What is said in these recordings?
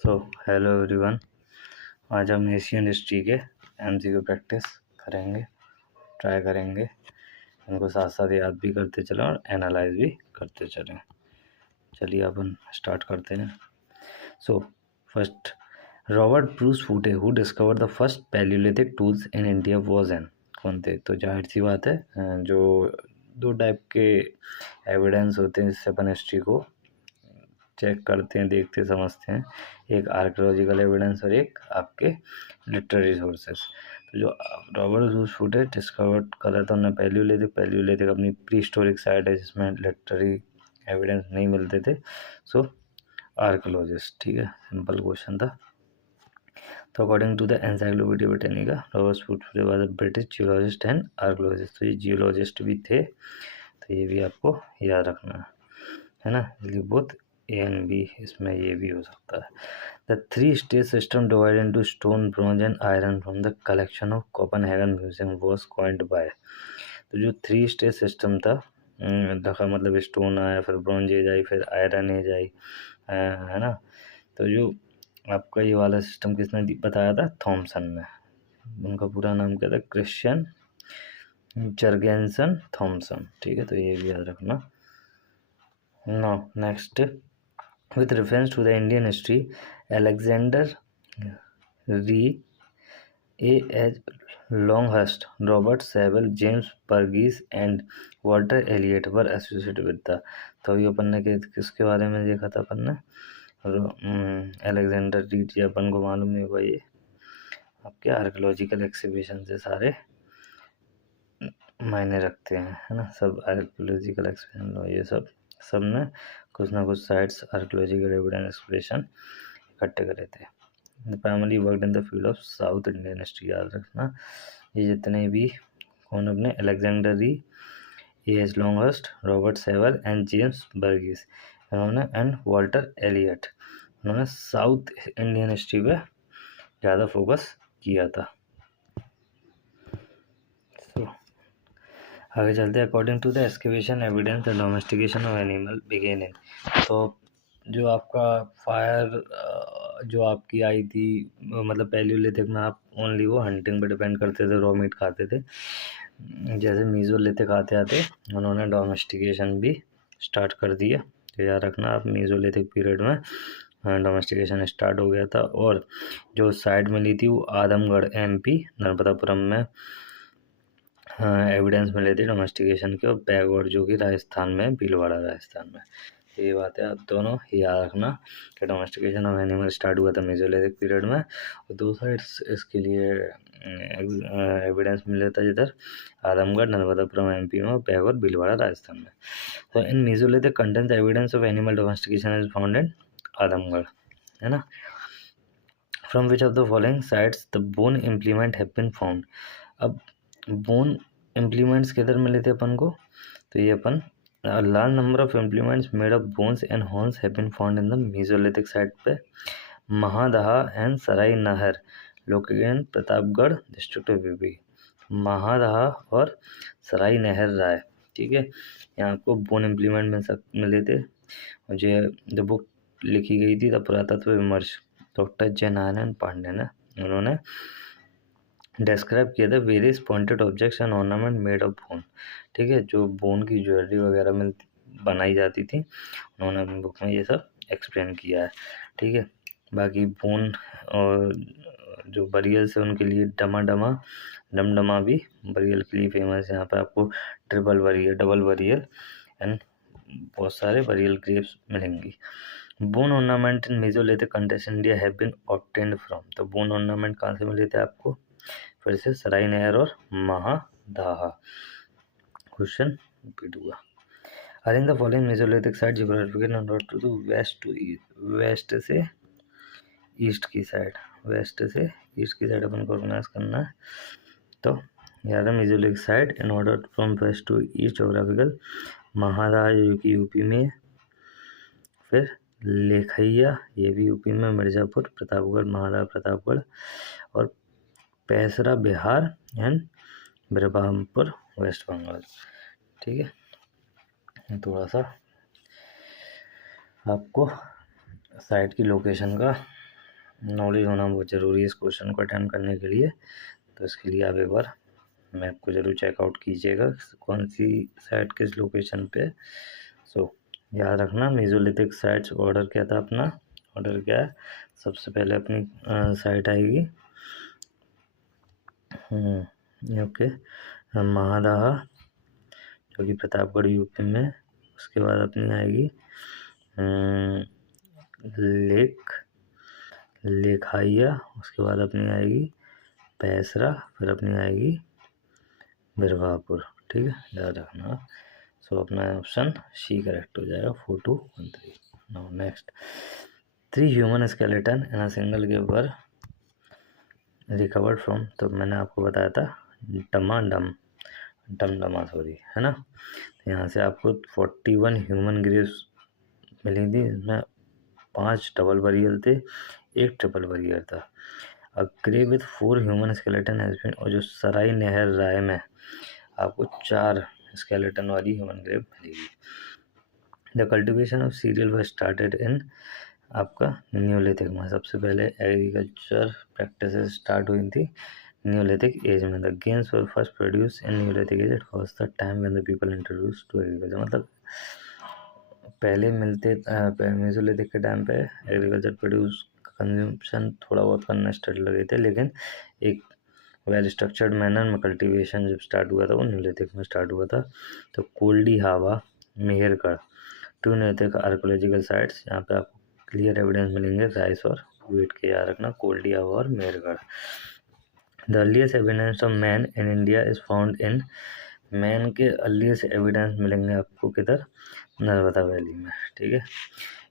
So hello everyone. आज हम Asian history के एमसीक्यू प्रैक्टिस करेंगे, ट्राई करेंगे। इनको साथ साथ याद भी करते चलें और एनालाइज भी करते चलें। चलिए अपन स्टार्ट करते हैं। सो फर्स्ट, रॉबर्ट ब्रूस फूटे who discover the first Palaeolithic tools in India was an. कौन थे? तो जाहिर सी बात है, जो दो टाइप के एविडेंस होते हैं जिससे अपन हिस्ट्री को चेक करते हैं, देखते समझते हैं। एक आर्कियोलॉजिकल एविडेंस और एक आपके लिटरेरी सोर्सेस। तो जो रॉबर्ट ब्रूस फूटे डिस्कवर करा था उन्होंने पैलियोलिथिक अपनी प्री हिस्टोरिक साइट है जिसमें लिटरेरी एविडेंस नहीं मिलते थे। सो आर्कियोलॉजिस्ट, ठीक है, सिंपल क्वेश्चन था। तो according to the encyclopaedia Britannica, Robert Foote was a British geologist and archaeologist. तो ये जियोलॉजिस्ट भी थे, तो ये भी आपको याद रखना है ना। इसलिए बोथ ए एंड बी, इसमें ये भी हो सकता है। The 3-stage system divide into stone, bronze and iron from the collection of Copenhagen museum was coined bye. तो जो 3-stage सिस्टम था, देखा मतलब स्टोन आया, फिर ब्रॉन्ज एज आई, फिर आयरन एज आई, है ना। तो जो आपका ये वाला सिस्टम किसने बताया था? थॉमसन ने। उनका पूरा नाम क्या था? क्रिश्चियन जर्गेनसन थॉमसन, ठीक है। तो ये भी याद रखना। Now, next, with reference to the Indian history, Alexander Lee, A.H. Longhurst, Robert Saville, James Burgess and Walter Elliot were associated with the। तो ये अपन ने किसके बारे में देखा था अपन ने? अलेक्जेंडर रीड, ये अपन को मालूम नहीं होगा। ये आपके आर्कियोलॉजिकल एक्सिबिशन से सारे मायने रखते हैं, है ना। सब आर्कियोलॉजिकल एक्सपीडिशन, ये सब ने कुछ ना कुछ साइट्स आर्कियोलॉजिकल एविडेंस एक्सप्रेशन इकट्ठे करे थे। Primary work in the field of south Indian history, याद रखना। ये जितने भी कौन अपने Alexander Rea, A.H. Longhurst, Robert Sewell and James Burgess, इन्होंने एंड वाल्टर एलियट, उन्होंने साउथ इंडियन हिस्ट्री पे ज़्यादा फोकस किया था। आगे चलते हैं। According to the excavation evidence the domestication of animal began in. तो जो आपका फायर जो आपकी आई थी, मतलब पैलियोलिथिक में आप ओनली वो हंटिंग पे डिपेंड करते थे, रॉ मीट खाते थे। जैसे मीजोलिथिक आते आते उन्होंने डोमेस्टिकेशन भी स्टार्ट कर दिया। तो याद रखना आप, मीजोलिथिक पीरियड में डोमेस्टिकेशन स्टार्ट हो गया था। और जो साइड मिली थी वो आदमगढ़ MP नर्मदापुरम में एविडेंस मिले थे डोमेस्टिकेशन के, और बैकवर्ड जो कि राजस्थान में, भीलवाड़ा राजस्थान में। ये बात है, आप दोनों याद रखना कि डोमेस्टिकेशन ऑफ एनिमल स्टार्ट हुआ था मेसोलिथिक पीरियड में, और दो साइड्स इसके लिए एविडेंस मिला था, जिधर आदमगढ़ नर्मदापुरम MP में, और बैकवर्ड भीलवाड़ा राजस्थान में। तो in mesolithic contents evidence of animal domestication is found in Adamgarh, है ना। From which of the following sites the bone implement have been found. अब बोन इम्प्लीमेंट्स किधर मिले थे अपन को? तो ये अपन large number of implements made of bones and horns have been found in the mesolithic site पे Mahadaha and Sarai Nahar located in Pratapgarh district of UP. Mahadaha और सराय नहर राय, ठीक है, यहाँ आपको बोन इम्प्लीमेंट मिले थे। और जो बुक लिखी गई थी द पुरातत्व विमर्श, डॉक्टर जयनारायण पांडे ने, उन्होंने डिस्क्राइब किया था various pointed objects and ornament made of bone, ठीक है, जो बोन की ज्वेलरी वगैरह में बनाई जाती थी, उन्होंने अपनी बुक में ये सब एक्सप्लेन किया है, ठीक है। बाकी बोन और जो बरियल से उनके लिए डमडमा भी बरियल के लिए फेमस है। यहाँ पर आपको triple burial, double burial and बहुत सारे बरियल ग्रेव्स मिलेंगी। Bone ornament in Mesolithic context India have been obtained from. तो बोन ऑर्नामेंट कहाँ से मिले थे आपको? फिर से सराय नहर और महादाहा। क्वेश्चन रिपीट हुआ। Arrange the following mesolithic site geographical not to the west से ईस्ट की साइड, वेस्ट से ईस्ट की साइड अपन को ऑर्गेनाइज करना है। तो याद है mesolithic side in order from west to east geographical, Mahadaha जो कि यूपी में, फिर लेखैया ये भी यूपी में, मिर्ज़ापुर, प्रतापगढ़, महादाहा प्रतापगढ़, और पैसरा बिहार एंड बिरबामपुर वेस्ट बंगाल, ठीक है। थोड़ा सा आपको साइट की लोकेशन का नॉलेज होना बहुत ज़रूरी है इस क्वेश्चन को अटेम्प्ट करने के लिए। तो इसके लिए आप एक बार मैप को ज़रूर चेकआउट कीजिएगा, कौन सी साइट किस लोकेशन पे। सो याद रखना मेसोलिथिक साइट्स ऑर्डर क्या था अपना, ऑर्डर क्या है, सबसे पहले अपनी साइट आएगी ओके महादाहा जो कि प्रतापगढ़ यूपी में। उसके बाद अपनी आएगी लेखाइया। उसके बाद अपनी आएगी पैसरा, फिर अपनी आएगी बिरवापुर। ठीक है, याद रखना। सो अपना ऑप्शन सी करेक्ट हो जाएगा 4213। Now next, 3 human skeleton in a single cave were recovered from, तो मैंने आपको बताया था डमडमा सॉरी, है ना। तो यहाँ से आपको 41 ह्यूमन ग्रेव्स मिली थी, इसमें 5 डबल बरियल थे, 1 ट्रिपल बरियल था। अब grave with 4 human skeleton has been, और जो सराय नहर राय में आपको 4 स्केलेटन वाली ह्यूमन ग्रेव मिलेगी। The cultivation of serial was started in आपका न्यूलिथिक में, सबसे पहले एग्रीकल्चर प्रैक्टिस स्टार्ट हुई थी न्यूलिथिक एज में। The games were first produce in Neolithic age, it was the time when the people introduce to agriculture. मतलब पहले मिलते मेसोलिथिक के टाइम पे एग्रीकल्चर प्रोड्यूस कंजम्पशन थोड़ा बहुत करना स्टार्ट लगे थे, लेकिन एक वेल स्ट्रक्चर्ड मैनर में कल्टीवेशन जब स्टार्ट हुआ था वो न्यूलिथिक में स्टार्ट हुआ था। तो कोल्डी हावा, मेहरगढ़, 2 न्यूलिथिक आर्कोलॉजिकल साइट्स, यहाँ पे आपको क्लियर एविडेंस मिलेंगे राइस और वीट के, याद रखना कोल्डी हावा और Mehrgarh. The earliest evidence of man in India is found in, man के अर्लीस्ट एविडेंस मिलेंगे आपको किधर, नर्मदा वैली में। ठीक है,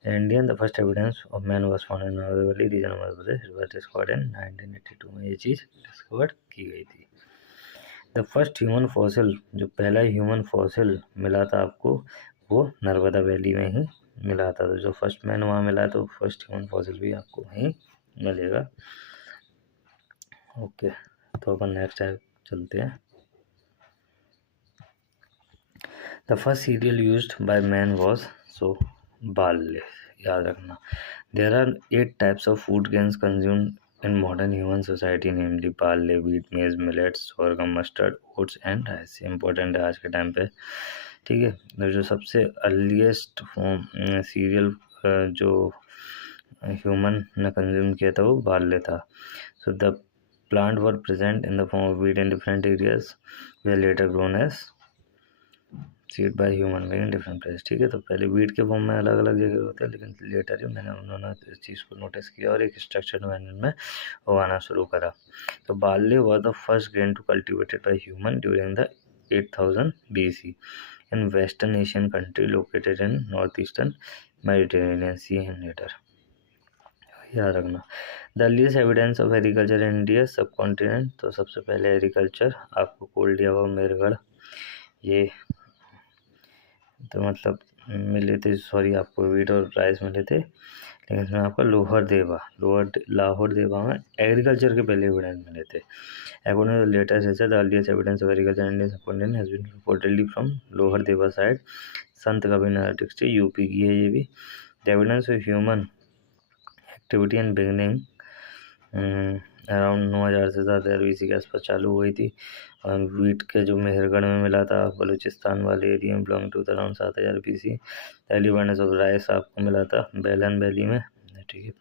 in India the first evidence of man was found in Nagaland Valley region of Madhya Pradesh, it was discovered in 1982 में ये चीज़ discover की गई थी। द फर्स्ट ह्यूमन फॉसिल, जो पहला ह्यूमन फॉसिल मिला था आपको वो नर्मदा वैली में ही मिला था। तो जो फर्स्ट मैन वहाँ मिला तो फर्स्ट ह्यूमन फॉसिल भी आपको वहीं मिलेगा। ओके, तो अपन नेक्स्ट टाइप चलते हैं। The first cereal used by man was so barley, याद रखना। There are 8 types of food grains consumed in modern human society, namely barley, wheat, maize, millets, sorghum, mustard, oats and rice. Important है आज के time पे। ठीक है, तो जो सबसे अर्लीस्ट फॉर्म सीरियल जो ह्यूमन ने कंज्यूम किया था वो बार्ले था। So the plant were present in the form of wheat in different areas, they later grown as seed by human being in different place. ठीक है, तो पहले वीट के फॉर्म में अलग अलग जगह होते हैं, लेकिन लेटर ही उन्होंने इस चीज़ को नोटिस किया और एक स्ट्रक्चर्ड मैनर में उगाना शुरू करा। तो barley was the first grain to cultivated by human during the 8000 BC in western Asian country located in north eastern Mediterranean sea and later, याद रखना। The earliest evidence of agriculture in India subcontinent, तो सबसे पहले agriculture आपको कोल्डिया व मेरगढ़ ये तो मतलब मिले थे, सॉरी आपको वीट और राइस मिले थे, लेकिन इसमें आपका लाहौर देवा में एग्रीकल्चर के पहले एविडेंस मिले थे। According to latest research, the earliest evidence of agriculture in Indian subcontinent has been reportedly from Lahuradewa side, Sant Kabirnagar district UP की है ये भी। The evidence of human activity and beginning around 9000 से 7000 BC के आसपास चालू हुई थी। और वीट के जो मेहरगढ़ में मिला था बलूचिस्तान वाले एरिया में, बिलोंग टू अराउंड 7000 BC। पहली अवेयरनेस ऑफ राइस आपको मिला था बेलन वैली में। ठीक है,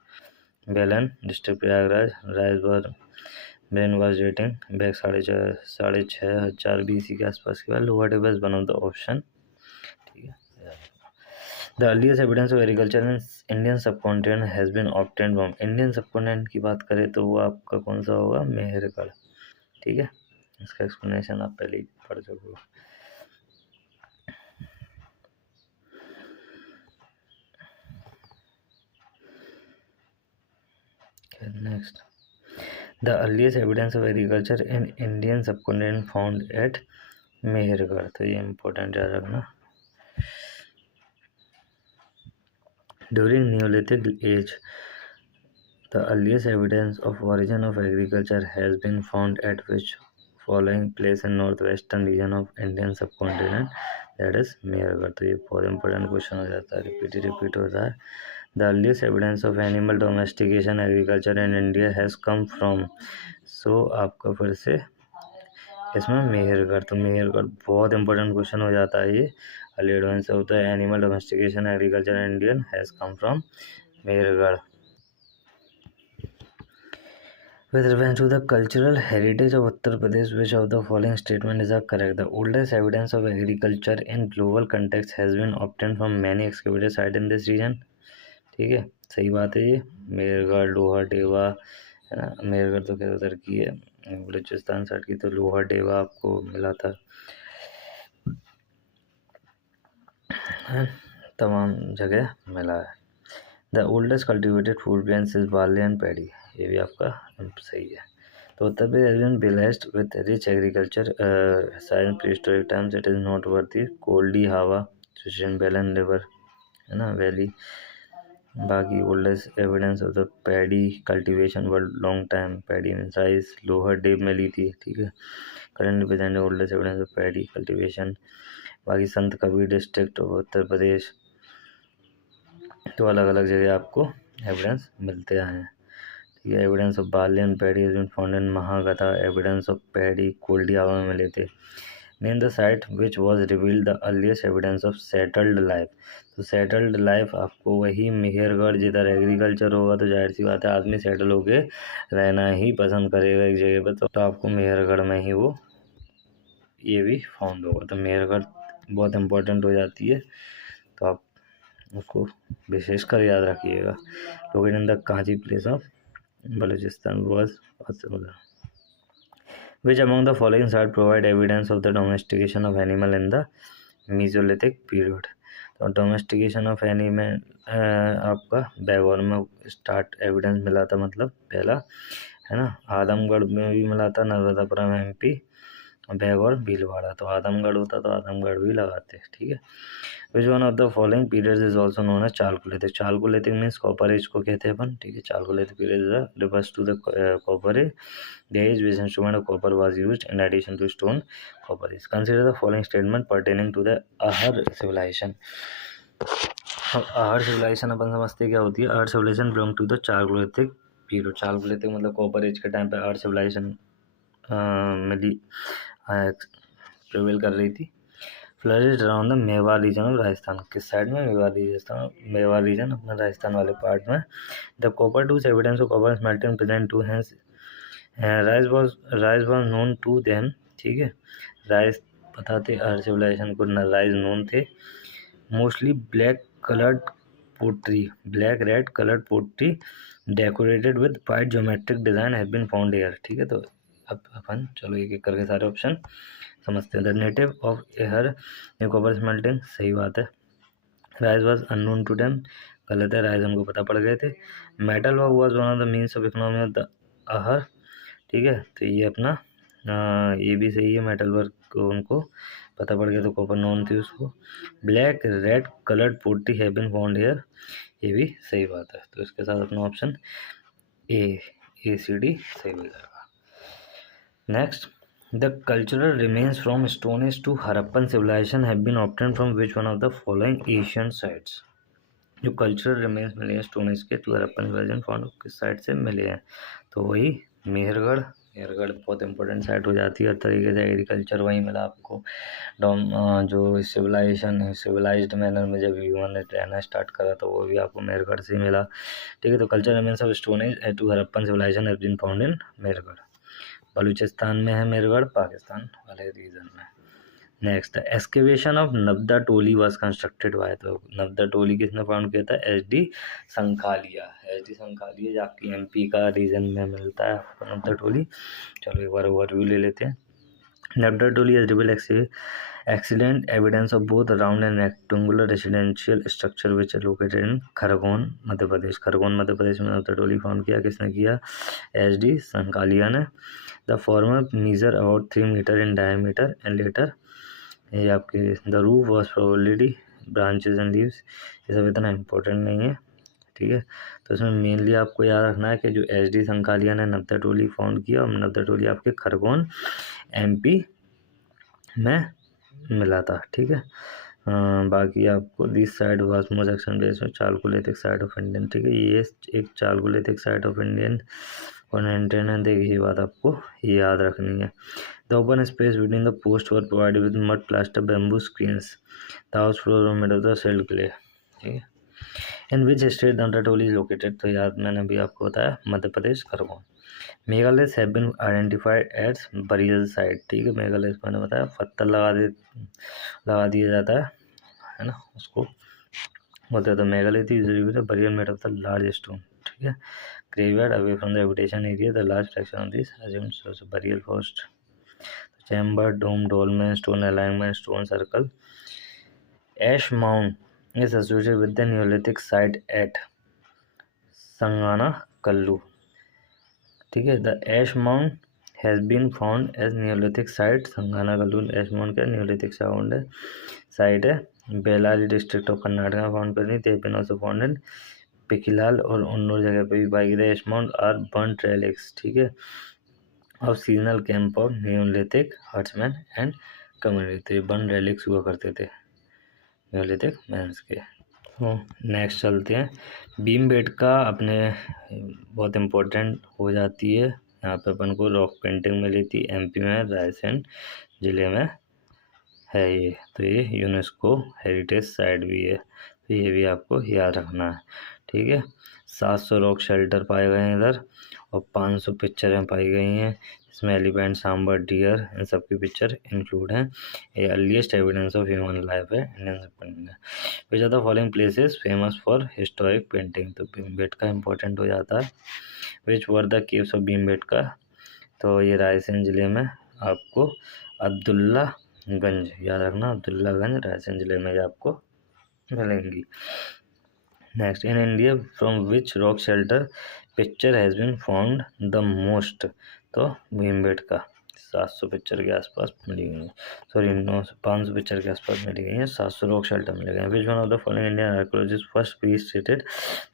Belan district Prayagraj. Rice were grain was dating back 6500 BC के आसपास के बाद। Lower tables one of the option. ठीक है, the earliest evidence of agriculture in Indian subcontinent has been obtained from, Indian subcontinent की बात करें तो वो आपका कौन सा होगा, मेहरगढ़। ठीक है, इसका एक्सप्लेनेशन आप पहले ही पढ़ चुके हो। Next, the earliest evidence of agriculture in Indian subcontinent found at Mehrgarh, तो ये इंपॉर्टेंट याद रखना। During neolithic age, the earliest evidence of origin of agriculture has been found at which following place in northwestern region of Indian subcontinent, that is Mehrgarh. तो ये बहुत important question हो जाता है, रिपीट होता है। The earliest evidence of animal domestication agriculture in India has come from. So आपका फिर से इसमें मेहरगढ़, तो मेहरगढ़ बहुत इंपॉर्टेंट क्वेश्चन हो जाता है ये। Early evidence of the animal domestication agriculture in Indian has come from Mehrgarh. With reference to the cultural heritage of Uttar Pradesh, which of the following statement is correct? The oldest evidence of agriculture in global context has been obtained from many excavated sites in this region. ठीक है, सही बात है ये। मेरगढ़, लोहाडेवा, है ना। मेरगढ़ तो खैर उधर की है, बलूचिस्तान साइड की, तो लोहाडेवा आपको मिला था। तमाम जगह मिला है। The oldest cultivated food grains is barley and paddy, ये भी आपका सही है। तो Uttar Pradesh has been blessed with rich agriculture science prehistoric times, it is not worthy कोल्डी हावा सुशिन बेलन रिवर, है ना, वैली। बाकी oldest evidence of the paddy cultivation world long time, paddy mean rice, lower डेव में ली थी। ठीक है, currently present oldest evidence of paddy cultivation. बाकी संत कबीर डिस्ट्रिक्ट ऑफ उत्तर प्रदेश, तो अलग अलग जगह आपको एविडेंस मिलते आए हैं। ठीक है, evidence of barley and paddy has been found in Mahagara, evidence of paddy Koldihwa में मिले थे। Name the site which was revealed the earliest evidence of settled life. तो सेटल्ड लाइफ आपको वही मेहरगढ़, जिधर एग्रीकल्चर होगा तो जाहिर सी बात है आदमी सेटल होके रहना ही पसंद करेगा एक जगह पर, तो आपको मेहरगढ़ में ही वो ये भी फाउंड होगा। तो मेहरगढ़ बहुत इंपॉर्टेंट हो जाती है, तो आप उसको विशेषकर याद रखिएगा। Located in the Kanchi place of Balochistan was possible. Which among the following sites provide evidence of the domestication of animal in the Mesolithic period? तो डोमेस्टिकेशन ऑफ एनिमल आपका बैगौर में स्टार्ट एविडेंस मिला था, मतलब पहला, है ना। आदमगढ़ में भी मिला था, नर्मदापुरम MP, बैगौर भीलवाड़ा। तो आदमगढ़ होता तो आदमगढ़ भी लगाते। ठीक है। Which one of the following periods is also known as chalcolithic. Chalcolithic means copper age को कहते हैं अपन। ठीक है, chalcolithic period refers to the copper age, the age which instrument of copper was used in addition to stone copper age. Consider the following statement pertaining to the Ahar civilization. अब Ahar civilization अपन समझते क्या होती है। Ahar civilization belong to the chalcolithic period. Chalcolithic मतलब copper age के time पे Ahar civilization मिली प्रिवेल कर रही थी। Flourished around the Mewar region of Rajasthan. किस साइड में? मेवाड़ रीजन अपना राजस्थान वाले पार्ट में। The copper tools evidence of copper smelting present to हैंस, rice was known to them. ठीक है, राइस पता थे अहर सिविलाइजेशन को, न राइस नोन थे। Mostly black red coloured pottery decorated with white geometric design have been found here. ठीक है, तो अब अपन चलो एक एक करके सारे ऑप्शन समझते हैं। The native of Ahar copper smelting, सही बात है। Rice was unknown to them, गलत है, राइस उनको पता पड़ गए थे। Metal work was one of the means of economy of the Ahar. ठीक है, तो ये अपना ये भी सही है, मेटल वर्क को उनको पता पड़ गया तो कॉपर नोन थी उसको। Black red coloured pottery have been found here, ये भी सही बात है। तो इसके साथ अपना ऑप्शन ACD सही हो जाएगा। Next, the cultural remains from Stone Age to Harappan civilization have been obtained from which one of the following Asian sites? जो कल्चरल रिमेन्स मिले हैं स्टोन एज के टू हरप्पन सिविलाइजेशन फाउंड किस साइट से मिले हैं? तो वही मेहरगढ़ बहुत इंपॉर्टेंट साइट हो जाती है। हर तरीके से एग्रीकल्चर वहीं मिला आपको। जो सिविलाइजेशन है, सिविलाइज्ड मैनर में जब ह्यूमन ने रहना स्टार्ट करा तो वो भी आपको मेहरगढ़ से मिला। ठीक है, तो cultural remains of stone age to Harappan civilization have been found in Mehrgarh. Baluchistan में है मेरगढ़, पाकिस्तान वाले रीजन में। Next, the excavation of Navdatoli was constructed by. तो नब्दा टोली किसने फाउंड किया था? SD संखालिया। SD संखालिया जो आपकी MP का रीजन में मिलता है आपको नब्दा टोली। चलो एक बार ओवरव्यू ले लेते हैं। Navdatoli has revealed excellent evidence of both round and rectangular residential structure which are located in Khargone Madhya Pradesh. Khargone Madhya Pradesh में नब्दा टोली फाउंड किया, किसने किया? SD संखालिया ने। The former measure about 3 metre in diameter and later, ये आपके the roof was probably branches and leaves. ये सब इतना इम्पोर्टेंट नहीं है। ठीक है, तो इसमें मेनली आपको याद रखना है कि जो SD संखालिया ने नब्दा टोली फाउंड किया, और नब्दा टोली आपके खरगोन MP में मिला था। ठीक है, बाकी आपको this side was most extended chalcolithic side of Indian, ठीक है, ये एक chalcolithic side of Indian continent है। देखिए ये बात आपको याद रखनी है। The open space between the post were provided with mud plaster bamboo screens, the house floor made of the silt clay, ठीक है। In which state the Navdatoli is located, तो याद मैंने अभी आपको बताया Madhya Pradesh Khargone. Meghalaya have been identified as burial site, ठीक है, मेघालय मैंने बताया पत्थर लगा दिया जाता है ना, उसको बोलते हैं। तो मेघालय थी burial made of the large stone, ठीक है। Graveyard away from the habitation area, the large fraction of this assumed burial first. Chamber, dome, dolmen, stone alignment, stone circle. Ash Mound is associated with the Neolithic site at Sangana Kallu, ठीक है। The ash mound has been found as neolithic site, Sangana Kallu ash mound का neolithic site है। Bellary district of Karnataka found करी, they been also found in Piklihal और उन्नूर जगह पे भी पाई गई। Ash mound are burnt relics, ठीक है, of seasonal camp of neolithic herdsman and community, तो ये बर्न रेलिक्स हुआ करते थे न्योलिथिक मैंस के। तो नेक्स्ट चलते हैं बीम बेटका, अपने बहुत इम्पोर्टेंट हो जाती है। यहाँ पे अपन को रॉक पेंटिंग मिली थी एमपी में, रायसेन ज़िले में है ये, तो ये यूनेस्को हेरिटेज साइट भी है, तो ये भी आपको याद रखना है, ठीक है। 700 रॉक शेल्टर पाए गए हैं इधर और 500 पिक्चरें पाई गई हैं, इसमें एलिफेंट, सांबर, डियर, इन सब की पिक्चर इंक्लूड हैं। ये earliest evidence of human life है Indian painting. Which are the following places famous for historic painting, तो भीमबेटका इंपॉर्टेंट हो जाता है। Which were the caves of Bhimbetka, तो ये रायसेन ज़िले में आपको अब्दुल्लागंज, याद रखना अब्दुल्लागंज रायसेन ज़िले में आपको मिलेंगी। Next, in India from which rock shelter picture has been found the most, तो भीमबेटका 700 पिक्चर के आसपास मिली गई हैं, सॉरी 500 पिक्चर के आसपास मिली गई हैं, 700 रॉक शेल्टर मिले गए हैं। विच one of the following Indian archaeologist first visited,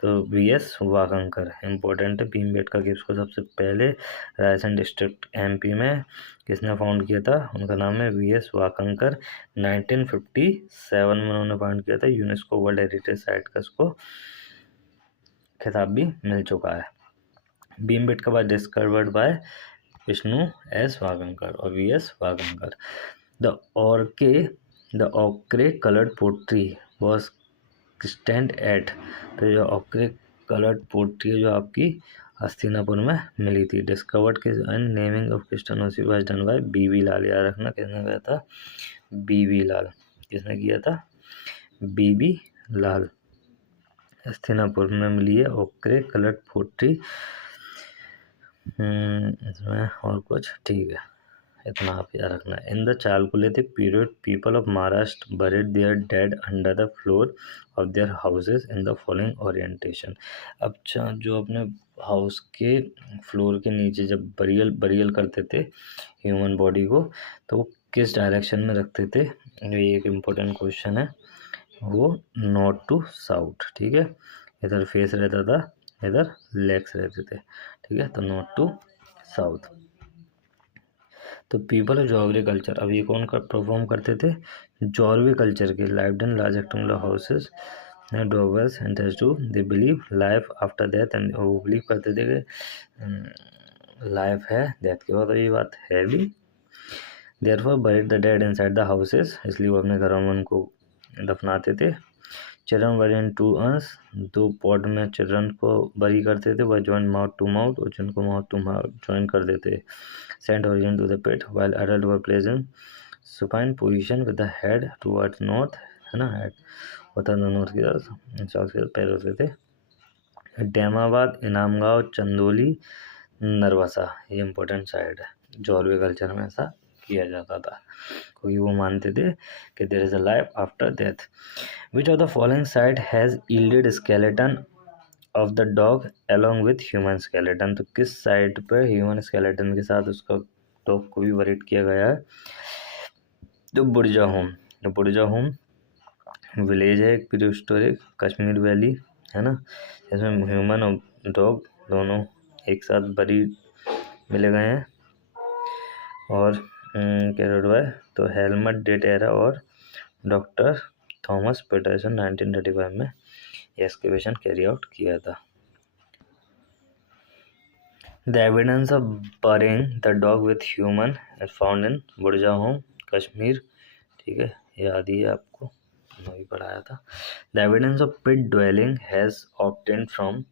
तो वीएस वाकंकर इंपॉर्टेंट है। भीमबेटका केव्स को सबसे पहले रायसेन डिस्ट्रिक्ट एमपी में किसने फाउंड किया था, उनका नाम है वीएस वाकंकर। 1957 में उन्होंने फाउंड किया था, यूनेस्को वर्ल्ड हेरिटेज साइट का इसको खिताब भी मिल चुका है। Bhimbetka was discovered by Vishnu S Wakankar और V S Wakankar. The ochre coloured pottery was stand at, तो जो ओक्रे कलर्ड पोट्री जो आपकी हस्तिनापुर में मिली थी, डिस्कवर्ड के नेमिंग ऑफ क्रिस्टनोसी was done by B V Lal, याद रखना किसने किया था, बीवी लाल, किसने किया था, बीबी लाल। हस्तिनापुर में मिली है ओक्रे कलर्ड पोट्री, इसमें और कुछ, ठीक है, इतना आप याद रखना है। In the chalcolithic period people of Maharashtra buried their dead under the floor of their houses in the following orientation. अब जो अपने हाउस के फ्लोर के नीचे जब बरियल करते थे ह्यूमन बॉडी को, तो वो किस डायरेक्शन में रखते थे, ये एक इम्पोर्टेंट क्वेश्चन है, वो नॉर्थ टू साउथ, ठीक है, इधर फेस रहता था, इधर लेग्स रहते थे, ठीक है, तो नॉर्थ टू साउथ। तो पीपल ऑफ जॉर्वे कल्चर, अब ये कौन कर परफॉर्म करते थे, जॉर्वे कल्चर के, lived in large rectangular houses daggers and to they believe life after death, and वो बिलीव करते थे कि लाइफ है डेथ के बाद, तो ये बात है भी। Therefore buried the dead inside the houses, इसलिए वो अपने घरों में उनको दफनाते थे। Children were in two urns, 2 pot में चिल्ड्रन को बरी करते थे, वह जॉइन माउथ टू माउथ, और जिनको माउथ टू माउथ ज्वाइन कर देते, सेंट ओरिजिन to the pit, while adult were place in supine position with the head towards north, है ना, हेड होता था नॉर्थ की तरफ, साउथ की तरफ पैर होते थे। डैमाबाद, इनामगांव, चंदोली, नरवसा, ये इंपॉर्टेंट साइड है, जॉर्वे कल्चर में ऐसा किया जाता था, क्योंकि वो मानते थे कि there is a life after death. Which of the following site has yielded skeleton of the dog along with human skeleton, तो किस साइट पर ह्यूमन स्केलेटन के साथ उसका डॉग को भी बरीड किया गया है, तो बुर्जा होम विलेज है एक प्रीहिस्टोरिक कश्मीर वैली, है ना, इसमें ह्यूमन और डॉग दोनों एक साथ बरीड मिले गए हैं। और कैरेड बाय तो हेलमेट डेटेरा और डॉक्टर थॉमस पेटरसन 1935 में एक्सकेवेशन कैरी आउट किया था। The evidence of burying the dog with human is found in Burzahom Kashmir. ठीक है, याद ही है आपको, मैं भी पढ़ाया था। The evidence of pit dwelling has obtained from,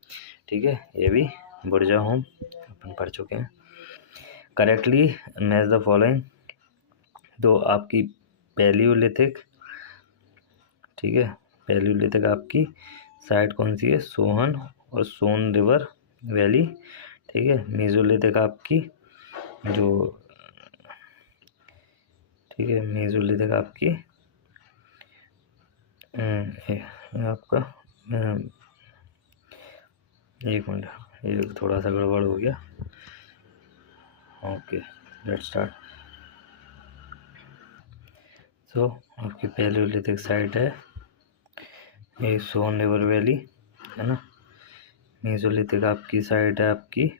ठीक है, ये भी बुरजाहोम अपन पढ़ चुके हैं। करेक्टली मैच द फॉलोइंग, तो आपकी पैलियोलिथिक, ठीक है, पैलियोलिथिक आपकी साइट कौन सी है, सोहन और सोन रिवर वैली। ठीक है, मेसोलिथिक आपकी जो, ठीक है, मेसोलिथिक आपकी आपका एक मिनट, ये थोड़ा सा गड़बड़ हो गया। Okay, let's start. सो आपकी पैलियोलिथिक साइट है ये सोन रिवर वैली, है ना। मेसोलिथिक आपकी साइट है आपकी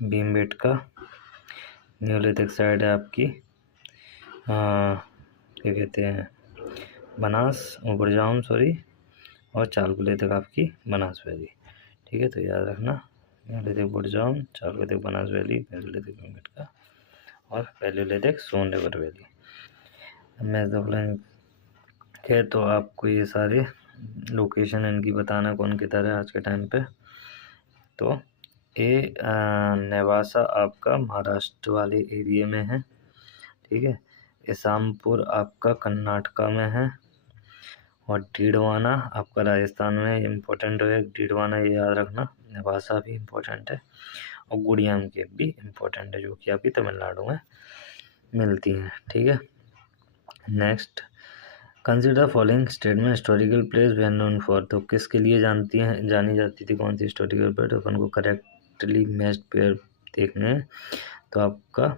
भीमबेटका। न्यूलिथिक साइट है आपकी क्या कहते हैं, बनास बुरजाहोम सॉरी, और चालकोलिथिक आपकी बनास वैली। ठीक है, तो याद रखना, neolithic Burzahom, chalcolithic Banas valley, mesolithic Bhimbetka और palaeolithic Son river valley. Match the following है, तो आपको ये सारे लोकेशन इनकी बताना कौन किधर है आज के टाइम पे। तो ये नेवासा आपका महाराष्ट्र वाले एरिया में है। ठीक है, इसामपुर आपका कर्नाटका में है और डीडवाना आपका राजस्थान में। इम्पोर्टेंट है डीडवाना, ये याद रखना। नेवासा भी इम्पोर्टेंट है और गुड़ियाम के भी इम्पोर्टेंट है, जो कि आपकी तमिलनाडु में मिलती हैं। ठीक है, next, consider following statement historical place well known for, तो किसके लिए जानी जाती थी कौन सी हिस्टोरिकल प्लेस, तो अपन को करेक्टली मैच्ड पेयर देखने हैं। तो आपका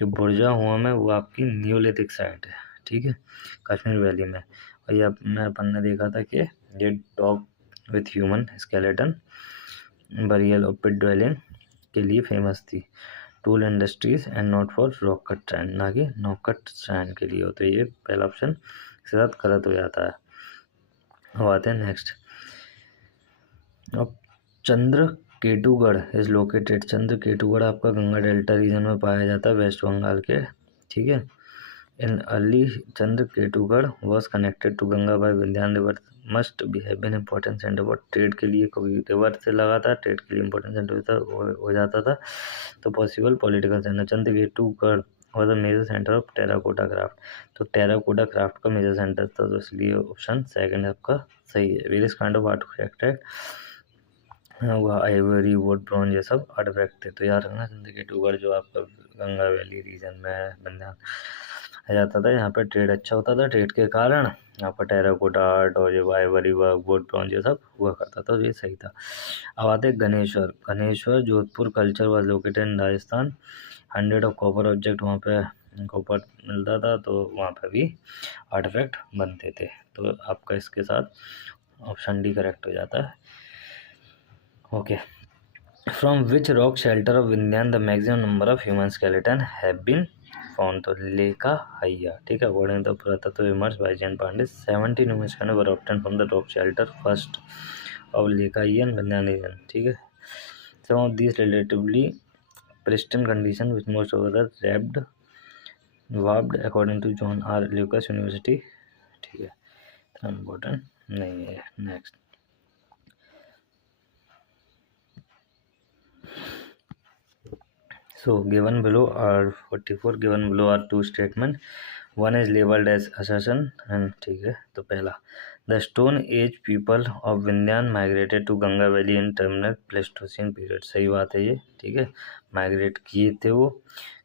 जो बुरजाहोम है वो आपकी न्यूलिथिक साइट है। ठीक है, कश्मीर वैली में। और ये अपन ने देखा था कि ये dog with human skeleton burial और पिट ड्वेलिंग के लिए फेमस थी। Tool industries and not for rock cut strand, ना कि नॉक कट स्ट्रैंड के लिए हो। तो ये पहला ऑप्शन के साथ गलत हो जाता है। अब आते हैं नेक्स्ट। अब चंद्रकेतुगढ़ इज लोकेटेड, चंद्रकेतुगढ़ आपका गंगा डेल्टा रीजन में पाया जाता है, वेस्ट बंगाल के। ठीक है, in early Chandraketugarh was connected to Ganga by Vindhyan river must be have been important centre for trade के लिए, कोई रिवर से लगा था, ट्रेड के लिए इम्पोर्टेंट सेंटर हो जाता था। तो possible political centre, Chandraketugarh was a major centre of terracotta craft, तो टेराकोटा क्राफ्ट का मेजर सेंटर था, तो इसलिए ऑप्शन सेकंड आपका सही है। वेरियस काइंड ऑफ आर्टिफैक्ट है, वह आइवरी वुड ब्रॉन्ज ये सब आर्टिफैक्ट थे। तो याद रखना, चंद्रकेतुगढ़ जो आपका गंगा वैली रीजन में है, बंगाल आ जाता था। यहाँ पे ट्रेड अच्छा होता था, ट्रेड के कारण यहाँ पर टेराकोटा आर्ट और जो आइवरी वर्क, वुड ब्रॉन्ज ये सब हुआ करता था, तो ये सही था। अब आते Ganeshwar. Ganeshwar Jodhpur culture was located in Rajasthan. 100 of copper object वहाँ पे कॉपर मिलता था, तो वहाँ पे भी आर्टिफैक्ट बनते थे। तो आपका इसके साथ ऑप्शन डी करेक्ट हो जाता है। Okay, from which rock shelter of Vindhyan the maximum number of human skeleton have been found, तो लेका हैया। ठीक है, according to Puratatva Vimarsh by Jain Pandey 17 human skeleton were obtained from the rock shelter first of Lekhahia Vindhyan region. ठीक है, some of this relatively pristine condition which most of the wrapped warped according to John R Lucas university. ठीक है, इतना important नहीं है। Next, so given below are 44, given below are two statement, one is labeled as assertion and ठीक है, तो पहला, the stone age people of Vindhyan migrated to Ganga valley in terminal Pleistocene period, सही बात है ये। ठीक है, माइग्रेट किए थे वो,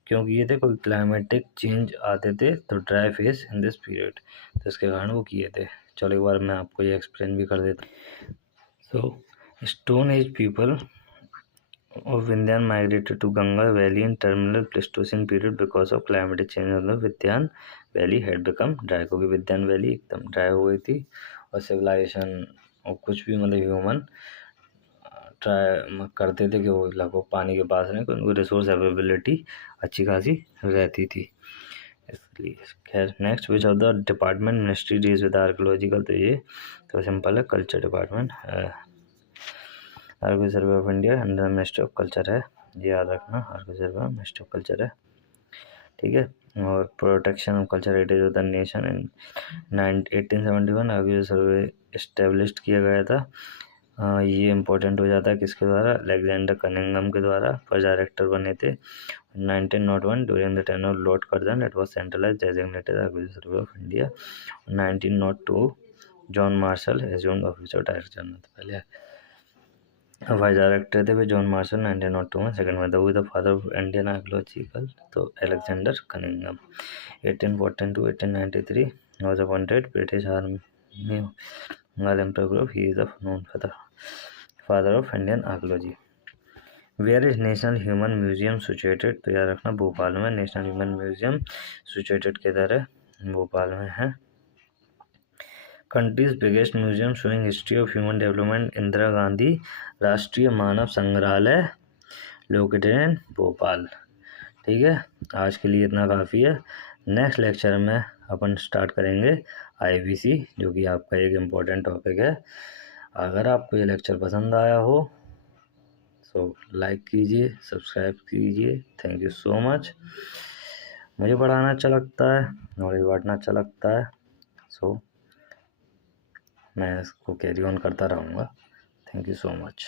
क्यों किए थे, कोई क्लाइमेटिक चेंज आते थे तो dry face in this period, तो इसके कारण वो किए थे। चलो एक बार मैं आपको ये एक्सप्लेन भी कर देता। सो stone age people of Vindhyan migrated to Ganga Valley in terminal Pleistocene period because of climatic change of the Vindhyan Valley had become dry, क्योंकि विंध्यान वैली एकदम ड्राई हो गई थी और सिविलाइजेशन और कुछ भी मतलब ह्यूमन ट्राई करते थे कि वो लगभग पानी के पास रहें, उनको रिसोर्स अवेलेबिलिटी अच्छी खासी रहती थी। खैर next, which of the department ministry deals with archaeological, तो ये तो सिंपल है, culture department. Archaeo survey of India under ministry of culture है, ये याद रखना, archaeo survey ministry of culture है, ठीक है। और protection of culture heritage of the nation in 1871 archaeo survey establish किया गया था। ये इम्पोर्टेंट हो जाता है किसके द्वारा, अलेक्जेंडर कनिंघम के द्वारा, फर्स्ट डायरेक्टर बने थे 1901 during the time of lord Curzon, it was centralised designated archaeo survey of India. 1902 John Marshall assumed office of director general, पहले वाइस डायरेक्टर थे जॉन मार्शल 1902 में। सेकंड में the father of Indian archaeological, तो Alexander Cunningham. 1814 to 1893 was appointed British Army Bengal Emperor Group. He is known for the father of Indian archaeology. Where is national human museum situated, तो याद रखना भोपाल में national human museum situated किधर है, भोपाल में है। Countries biggest museum showing history of human development, Indira Gandhi राष्ट्रीय मानव संग्रहालय लोकेटेड इन भोपाल, ठीक है। आज के लिए इतना काफ़ी है। नेक्स्ट लेक्चर में अपन स्टार्ट करेंगे आईबीसी, जो कि आपका एक इम्पोर्टेंट टॉपिक है। अगर आपको ये लेक्चर पसंद आया हो तो लाइक कीजिए, सब्सक्राइब कीजिए। Thank you so much. मुझे पढ़ाना अच्छा लगता है, नॉलेज बांटना अच्छा लगता है, सो मैं इसको कैरी ऑन करता रहूँगा। Thank you so much.